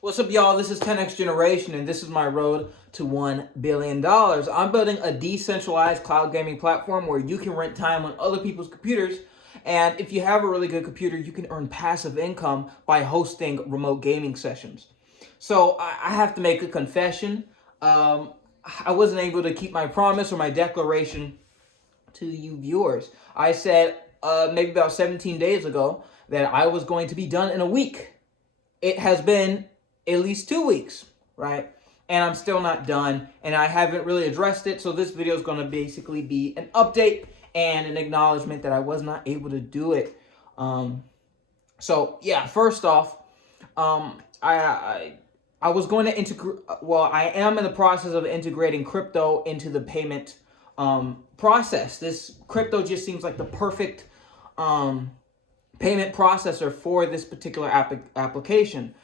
What's up, y'all? This is 10X Generation, and this is my road to $1 billion. I'm building a decentralized cloud gaming platform where you can rent time on other people's computers, and if you have a really good computer, you can earn passive income by hosting remote gaming sessions. So I have to make a confession. I wasn't able to keep my promise or my declaration to you viewers. I said maybe about 17 days ago that I was going to be done in a week. It has been at least 2 weeks, right? And I'm still not done, and I haven't really addressed it. So this video is going to basically be an update and an acknowledgement that I was not able to do it. So yeah, first off, I was going to integrate. Well, I am in the process of integrating crypto into the payment process. This crypto just seems like the perfect payment processor for this particular application.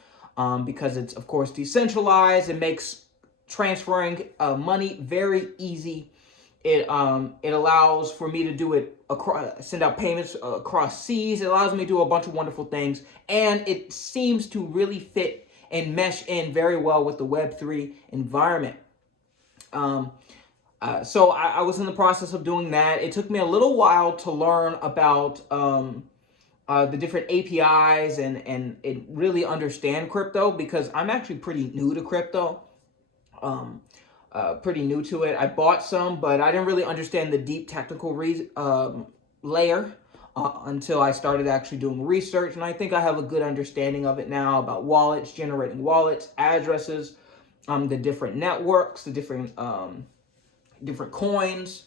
Because it's, of course, decentralized. It makes transferring money very easy. It allows for me to do it send out payments across seas. It allows me to do a bunch of wonderful things, and it seems to really fit and mesh in very well with the Web3 environment. So I was in the process of doing that. It took me a little while to learn about the different APIs and really understand crypto, because I'm actually pretty new to crypto, pretty new to it. I bought some, but I didn't really understand the deep technical layer until I started actually doing research, and I think I have a good understanding of it now about wallets, generating wallets, addresses, the different networks, the different coins,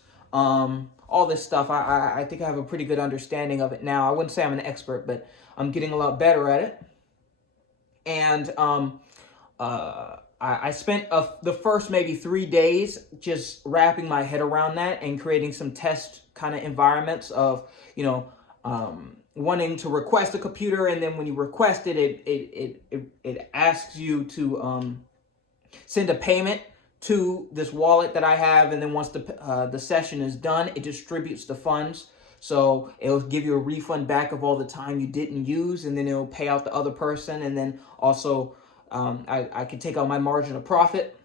all this stuff. I think I have a pretty good understanding of it now. I wouldn't say I'm an expert, but I'm getting a lot better at it. And I spent the first maybe 3 days just wrapping my head around that and creating some test kind of environments of, wanting to request a computer, and then when you request it, it asks you to send a payment to this wallet that I have, and then once the session is done, it distributes the funds. So it'll give you a refund back of all the time you didn't use, and then it'll pay out the other person, and then also I can take out my margin of profit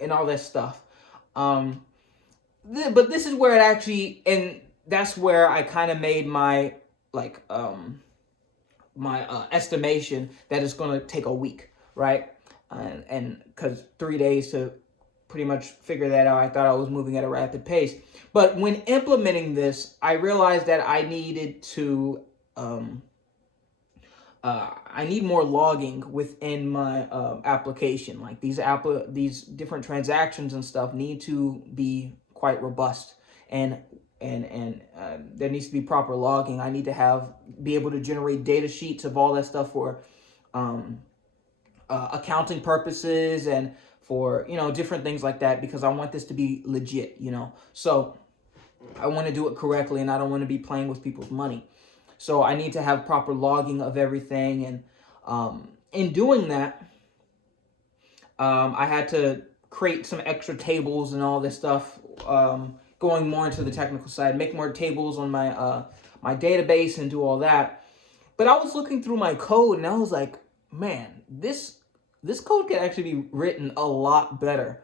and all that stuff. But this is where it actually, and that's where I kind of made my estimation that it's going to take a week, right? And because 3 days to pretty much figure that out, I thought I was moving at a rapid pace. But when implementing this, I realized that I needed to, I need more logging within my application. Like these different transactions and stuff need to be quite robust, and there needs to be proper logging. I need to be able to generate data sheets of all that stuff for accounting purposes and for different things like that, because I want this to be legit. So I want to do it correctly, and I don't want to be playing with people's money. So I need to have proper logging of everything, and in doing that, I had to create some extra tables and all this stuff. Going more into the technical side, make more tables on my my database and do all that. But I was looking through my code, and I was like, man, this code can actually be written a lot better.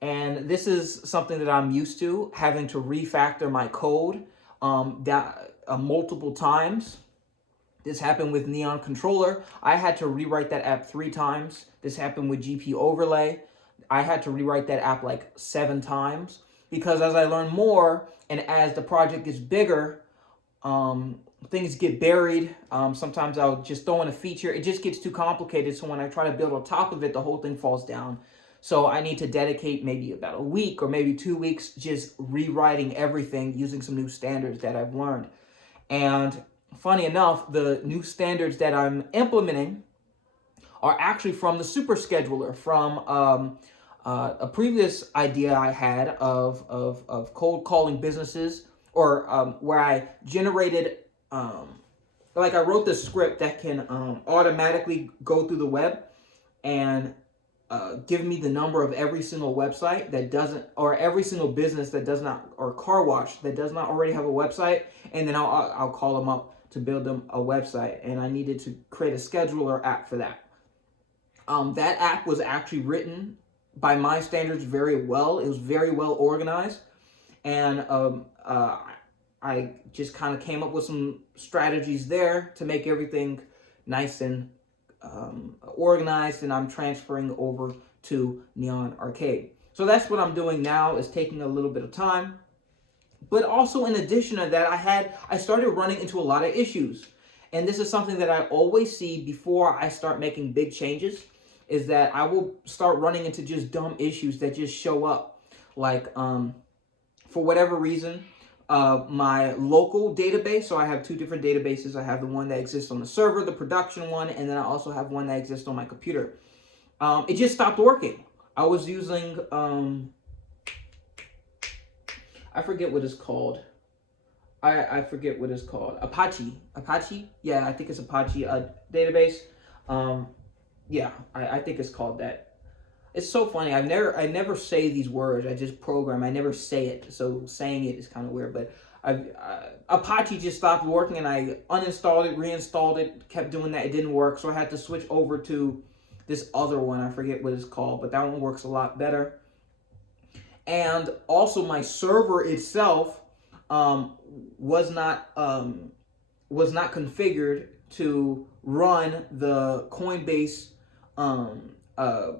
And this is something that I'm used to, having to refactor my code multiple times. This happened with Neon Controller. I had to rewrite that app 3 times. This happened with GP Overlay. I had to rewrite that app like 7 times, because as I learn more and as the project gets bigger, things get buried. Sometimes I'll just throw in a feature. It just gets too complicated. So when I try to build on top of it, the whole thing falls down. So I need to dedicate maybe about a week or maybe 2 weeks just rewriting everything using some new standards that I've learned. And funny enough, the new standards that I'm implementing are actually from the super scheduler, from a previous idea I had of cold calling businesses, or where I generated, I wrote this script that can automatically go through the web and give me the number of every single website that doesn't, or every single business that does not, or car wash that does not already have a website, and then I'll call them up to build them a website. And I needed to create a scheduler app for that. That app was actually written by my standards very well. It was very well organized, and I just kind of came up with some strategies there to make everything nice and organized, and I'm transferring over to Neon Arcade. So that's what I'm doing now, is taking a little bit of time. But also, in addition to that, I started running into a lot of issues. And this is something that I always see before I start making big changes, is that I will start running into just dumb issues that just show up. Like, for whatever reason, my local database, so I have two different databases. I have the one that exists on the server, the production one, and then I also have one that exists on my computer. It just stopped working. I was using, I forget what it's called. I forget what it's called. Apache. Yeah, I think it's Apache database. Yeah, I think it's called that. It's so funny. I never say these words. I just program. I never say it. So saying it is kind of weird. But Apache just stopped working, and I uninstalled it, reinstalled it, kept doing that. It didn't work, so I had to switch over to this other one. I forget what it's called, but that one works a lot better. And also, my server itself was not configured to run the Coinbase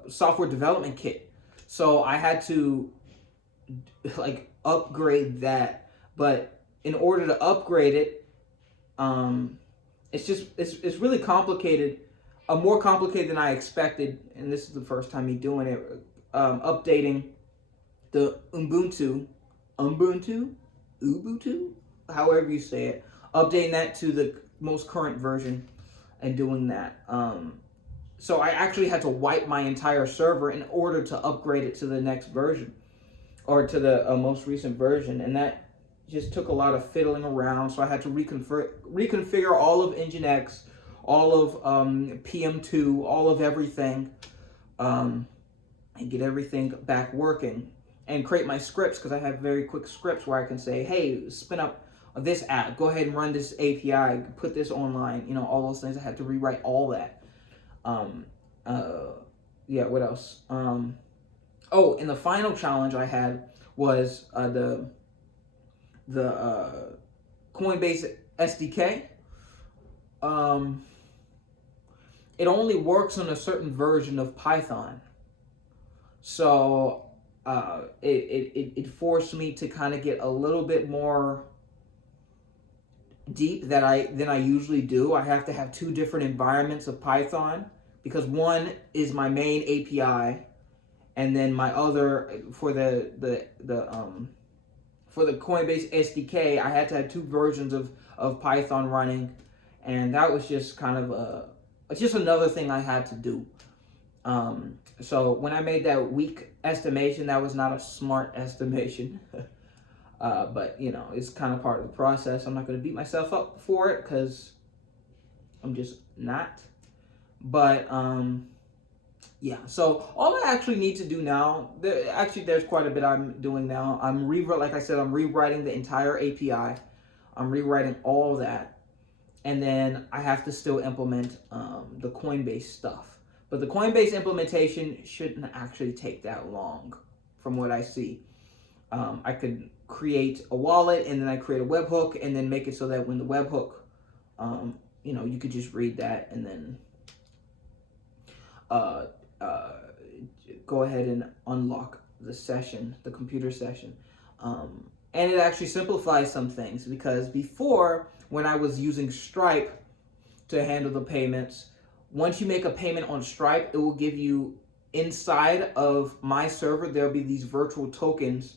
software development kit. So I had to like upgrade that. But in order to upgrade it, it's really complicated, more complicated than I expected. And this is the first time me doing it. Updating the Ubuntu, however you say it, updating that to the most current version and doing that. So I actually had to wipe my entire server in order to upgrade it to the next version, or to the most recent version, and that just took a lot of fiddling around. So I had to reconfigure all of Nginx, all of PM2, all of everything, and get everything back working, and create my scripts, because I have very quick scripts where I can say, hey, spin up this app, go ahead and run this API, put this online, all those things. I had to rewrite all that. Yeah, what else? Oh, and the final challenge I had was the Coinbase SDK. It only works on a certain version of Python. So it forced me to kind of get a little bit more deep than I usually do. I have to have two different environments of Python, because one is my main API, and then my other for the Coinbase SDK, I had to have two versions of Python running, and that was just kind of just another thing I had to do. So when I made that weak estimation, that was not a smart estimation. But it's kind of part of the process. I'm not going to beat myself up for it, because I'm just not. But yeah, so all I actually need to do now, there's quite a bit I'm doing now. Like I said, I'm rewriting the entire API. I'm rewriting all of that, and then I have to still implement the Coinbase stuff. But the Coinbase implementation shouldn't actually take that long, from what I see. I could create a wallet, and then I create a webhook, and then make it so that when the webhook, you could just read that, and then go ahead and unlock the computer session. And it actually simplifies some things, because before, when I was using Stripe to handle the payments, once you make a payment on Stripe, it will give you, inside of my server, there'll be these virtual tokens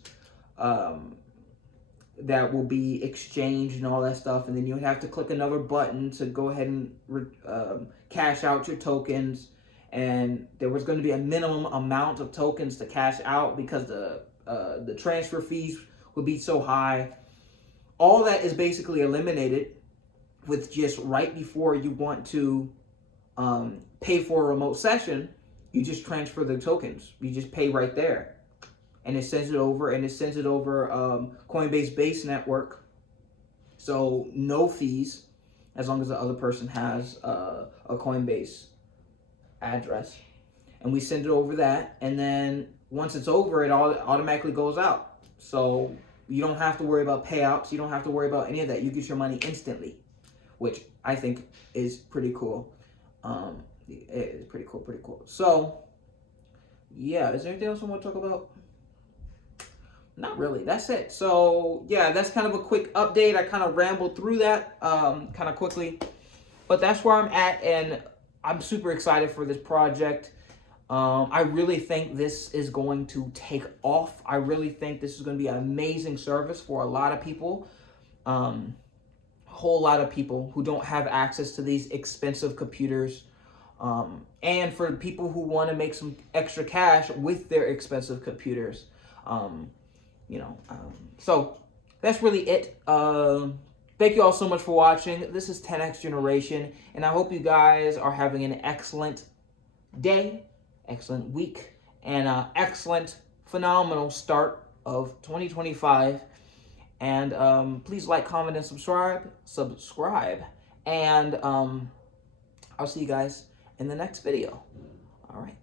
that will be exchanged and all that stuff, and then you would have to click another button to go ahead and cash out your tokens, and there was going to be a minimum amount of tokens to cash out, because the transfer fees would be so high. All that is basically eliminated with just right before you want to pay for a remote session, you just transfer the tokens. You just pay right there, and it sends it over, Coinbase Base Network. So no fees, as long as the other person has a Coinbase address. and we send it over that, and then once it's over, it all automatically goes out. So you don't have to worry about payouts. You don't have to worry about any of that. You get your money instantly, which I think is pretty cool. It's pretty cool. So yeah, is there anything else I want to talk about? Not really. That's it. So yeah, that's kind of a quick update. I kind of rambled through that kind of quickly, but that's where I'm at, and I'm super excited for this project. I really think this is going to take off. I really think this is going to be an amazing service for a lot of people. A whole lot of people who don't have access to these expensive computers. And for people who want to make some extra cash with their expensive computers. So that's really it. Thank you all so much for watching. This is 10X Generation, and I hope you guys are having an excellent day, excellent week, and excellent, phenomenal start of 2025. And please like, comment, and subscribe. And I'll see you guys in the next video. All right.